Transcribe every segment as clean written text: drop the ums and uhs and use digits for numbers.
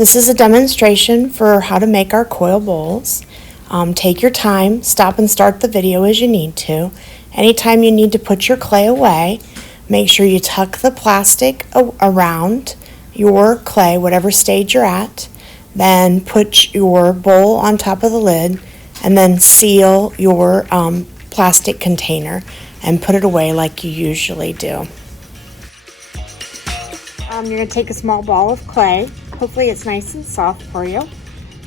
This is a demonstration for how to make our coil bowls. Take your time, stop and start the video as you need to. Anytime you need to put your clay away, make sure you tuck the plastic around your clay, whatever stage you're at. Then put your bowl on top of the lid and then seal your plastic container and put it away like you usually do. You're going to take a small ball of clay. Hopefully it's nice and soft for you.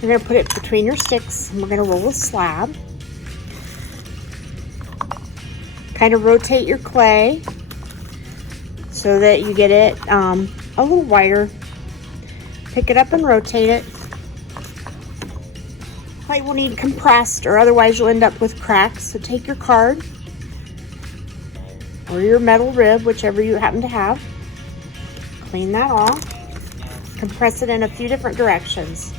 You're going to put it between your sticks and we're going to roll a slab. Kind of rotate your clay so that you get it a little wider. Pick it up and rotate it. Clay will need compressed or otherwise you'll end up with cracks. So take your card or your metal rib, whichever you happen to have. Clean that off. Compress it in a few different directions.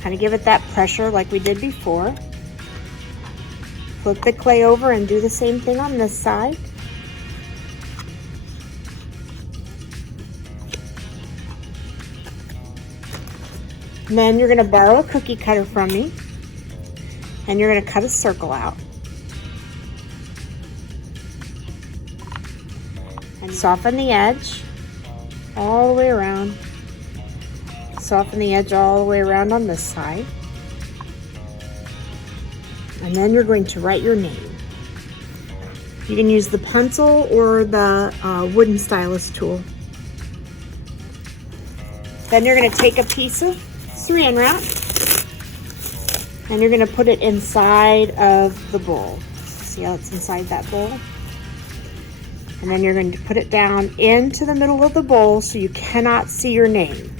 Kind of give it that pressure like we did before. Flip the clay over and do the same thing on this side. And then you're going to borrow a cookie cutter from me and you're going to cut a circle out. And soften the edge all the way around. Soften the edge all the way around on this side. And then you're going to write your name. You can use the pencil or the wooden stylus tool. Then you're going to take a piece of saran wrap and you're going to put it inside of the bowl. See how it's inside that bowl? And then you're going to put it down into the middle of the bowl so you cannot see your name.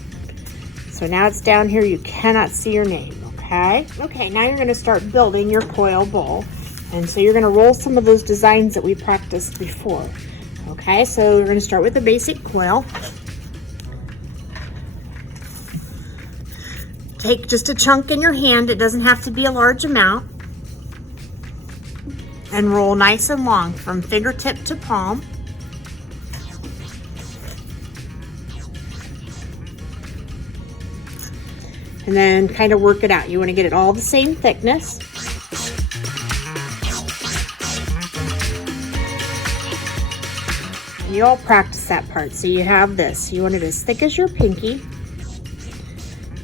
So now it's down here, you cannot see your name, okay? Okay, now you're going to start building your coil bowl. And so you're going to roll some of those designs that we practiced before. Okay, so we're going to start with the basic coil. Take just a chunk in your hand, it doesn't have to be a large amount. And roll nice and long from fingertip to palm. And then kind of work it out. You want to get it all the same thickness. And you all practice that part. So you have this. You want it as thick as your pinky.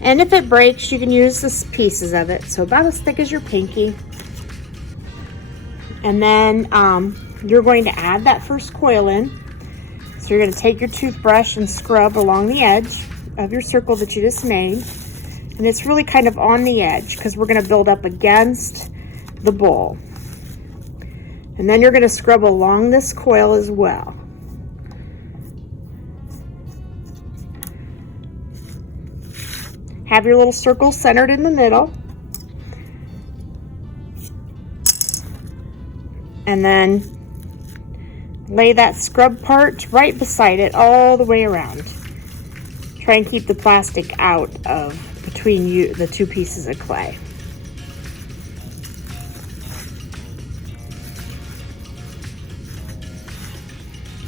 And if it breaks, you can use the pieces of it. So about as thick as your pinky. And then you're going to add that first coil in. So you're going to take your toothbrush and scrub along the edge of your circle that you just made. And it's really kind of on the edge because we're going to build up against the bowl. And then you're going to scrub along this coil as well. Have your little circle centered in the middle. And then lay that scrub part right beside it all the way around. Try and keep the plastic out of between the two pieces of clay.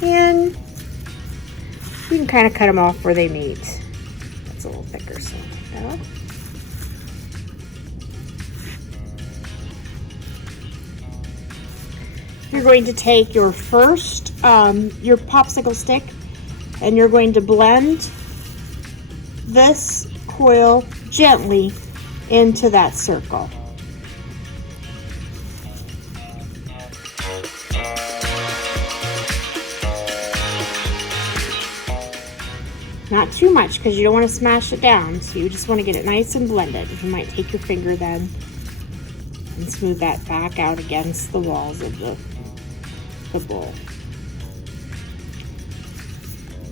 And you can kind of cut them off where they meet. That's a little thicker, so like that. You're going to take your first, your popsicle stick, and you're going to blend this coil gently into that circle. Not too much because you don't want to smash it down, so you just want to get it nice and blended. You might take your finger then and smooth that back out against the walls of the bowl.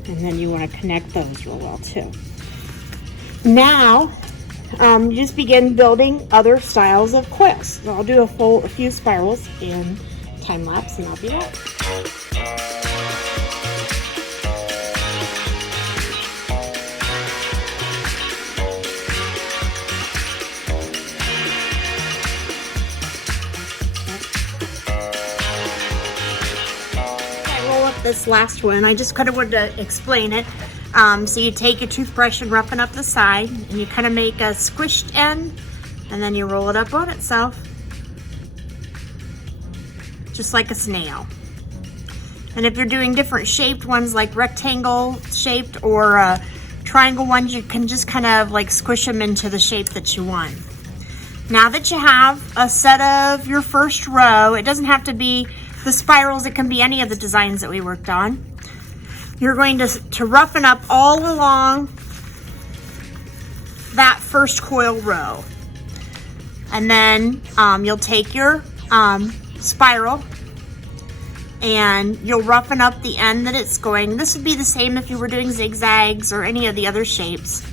And then you want to connect those real well too. Now, you just begin building other styles of coils. So I'll do a few spirals in time lapse and I'll be back. This last one, I just kind of wanted to explain it. So you take your toothbrush and roughen up the side, and you kind of make a squished end, and then you roll it up on itself, just like a snail. And if you're doing different shaped ones, like rectangle shaped or triangle ones, you can just kind of like squish them into the shape that you want. Now that you have a set of your first row, it doesn't have to be the spirals, it can be any of the designs that we worked on. You're going to roughen up all along that first coil row. And then you'll take your spiral and you'll roughen up the end that it's going. This would be the same if you were doing zigzags or any of the other shapes.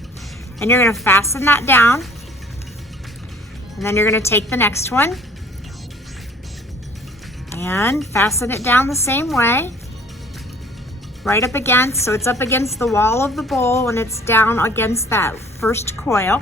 And you're going to fasten that down. And then you're going to take the next one and fasten it down the same way, right up against, so it's up against the wall of the bowl and it's down against that first coil.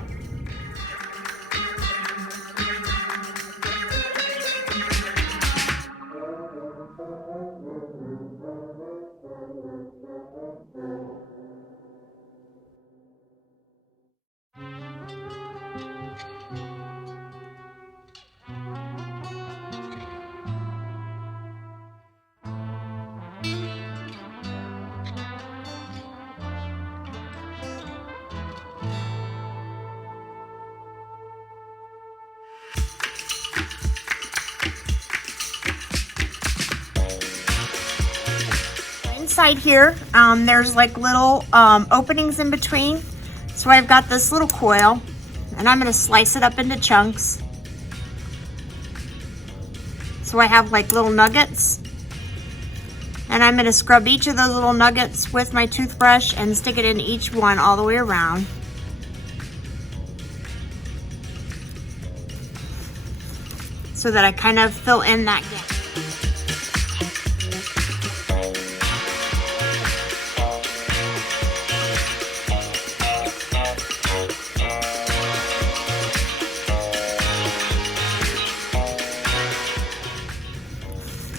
Inside here, there's like little openings in between. So I've got this little coil and I'm going to slice it up into chunks. So I have like little nuggets. And I'm going to scrub each of those little nuggets with my toothbrush and stick it in each one all the way around. So that I kind of fill in that gap.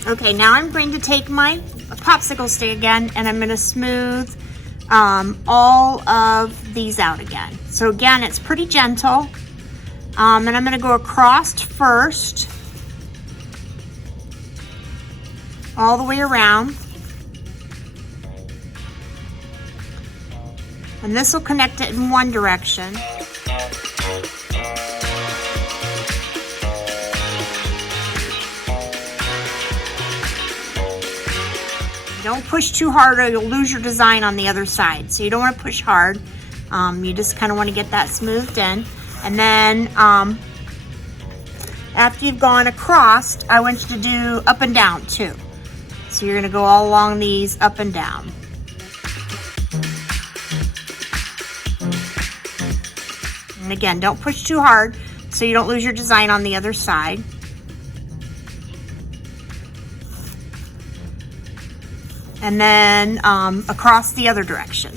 Okay, now I'm going to take my popsicle stick again and I'm going to smooth all of these out again. So again, it's pretty gentle. And I'm going to go across first, all the way around. And this will connect it in one direction. Don't push too hard or you'll lose your design on the other side. So you don't want to push hard. You just kind of want to get that smoothed in. And then after you've gone across, I want you to do up and down too. So you're going to go all along these up and down. And again, don't push too hard so you don't lose your design on the other side. And then across the other direction.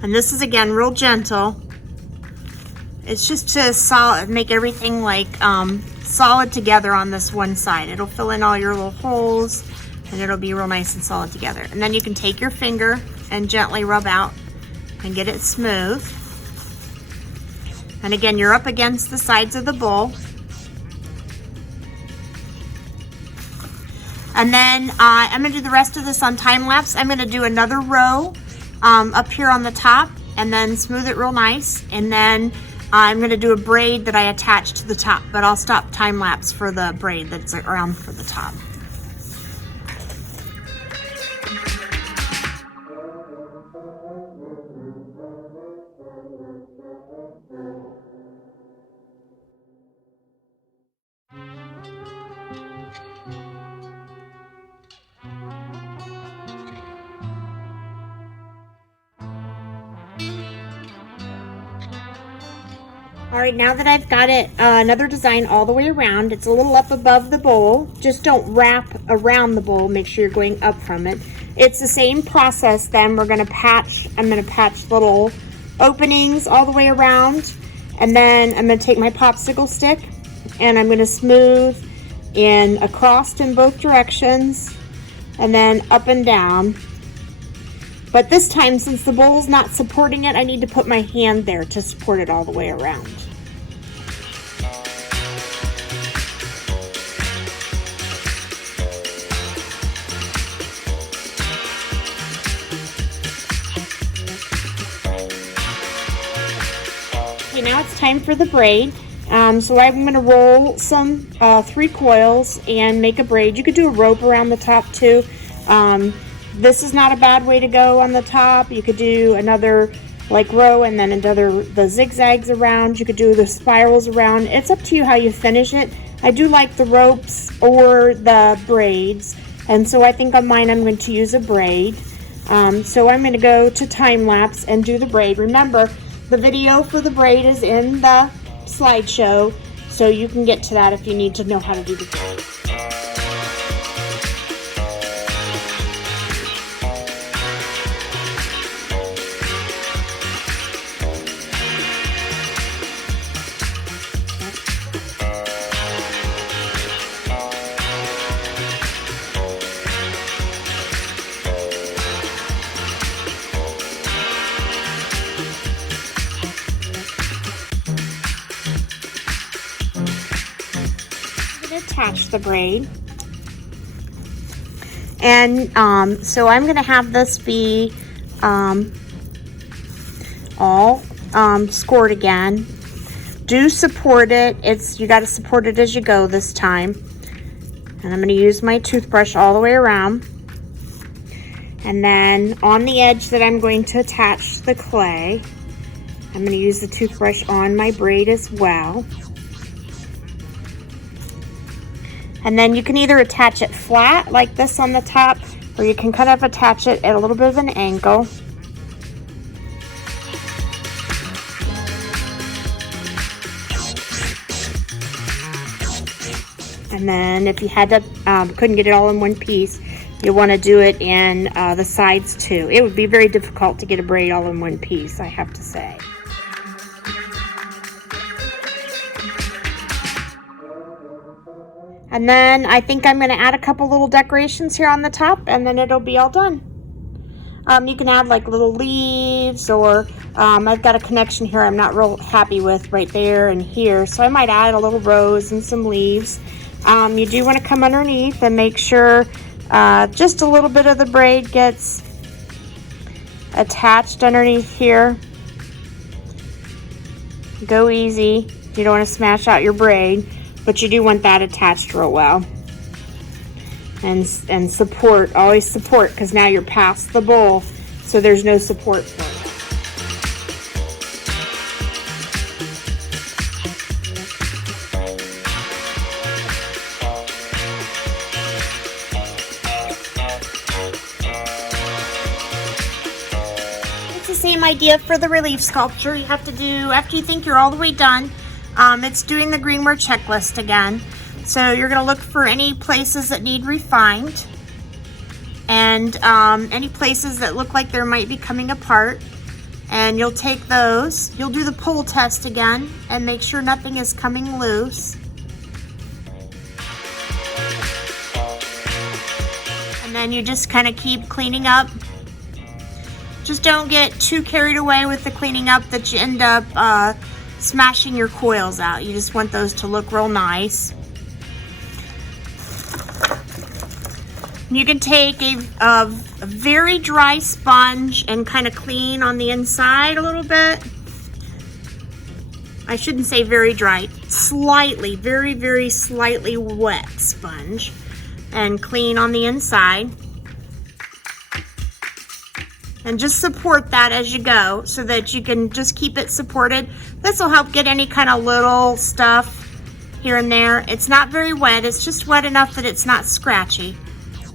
And this is again real gentle. It's just to make everything like solid together on this one side. It'll fill in all your little holes and it'll be real nice and solid together. And then you can take your finger and gently rub out and get it smooth. And again, you're up against the sides of the bowl. And then I'm going to do the rest of this on time lapse. I'm going to do another row up here on the top and then smooth it real nice. And then I'm going to do a braid that I attach to the top, but I'll stop time lapse for the braid that's around for the top. All right, now that I've got it, another design all the way around, it's a little up above the bowl. Just don't wrap around the bowl. Make sure you're going up from it. It's the same process then. We're going to patch, I'm going to patch little openings all the way around. And then I'm going to take my popsicle stick and I'm going to smooth in across in both directions. and then up and down. But this time, since the bowl's not supporting it, I need to put my hand there to support it all the way around. Okay, now it's time for the braid. So I'm going to roll some 3 coils and make a braid. You could do a rope around the top too. This is not a bad way to go on the top. You could do another like row and then the zigzags around. You could do the spirals around. It's up to you how you finish it. I do like the ropes or the braids, and so I think on mine I'm going to use a braid. So I'm going to go to time lapse and do the braid. Remember, the video for the braid is in the slideshow, so you can get to that if you need to know how to do the braid. Attach the braid, and so I'm going to have this be all scored again. Do support it. You got to support it as you go this time. And I'm going to use my toothbrush all the way around, and then on the edge that I'm going to attach the clay, I'm going to use the toothbrush on my braid as well. And then you can either attach it flat like this on the top, or you can kind of attach it at a little bit of an angle. And then if you had to, couldn't get it all in one piece, you want to do it in the sides too. It would be very difficult to get a braid all in one piece, I have to say. And then I think I'm going to add a couple little decorations here on the top, and then it'll be all done. You can add like little leaves, or I've got a connection here I'm not real happy with right there and here, so I might add a little rose and some leaves. You do want to come underneath and make sure just a little bit of the braid gets attached underneath here. Go easy. You don't want to smash out your braid, but you do want that attached real well. And support, always support, because now you're past the bowl, so there's no support for it. It's the same idea for the relief sculpture. You have to do, after you think you're all the way done, it's doing the greenware checklist again. So you're going to look for any places that need refined, and any places that look like they might be coming apart, and you'll take those. You'll do the pull test again and make sure nothing is coming loose. And then you just kind of keep cleaning up. Just don't get too carried away with the cleaning up that you end up smashing your coils out. You just want those to look real nice. You can take a very dry sponge and kind of clean on the inside a little bit. I shouldn't say very dry, slightly, very, very slightly wet sponge, and clean on the inside. And just support that as you go so that you can just keep it supported. This will help get any kind of little stuff here and there. It's not very wet, it's just wet enough that it's not scratchy.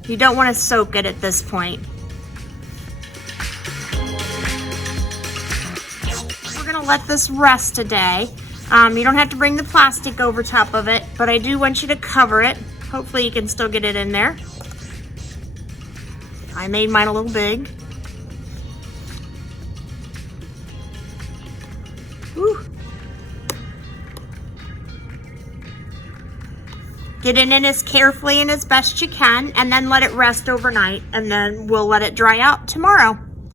You don't want to soak it at this point. We're going to let this rest today. You don't have to bring the plastic over top of it, but I do want you to cover it. Hopefully you can still get it in there. I made mine a little big. Whew. Get it in as carefully and as best you can, and then let it rest overnight, and then we'll let it dry out tomorrow.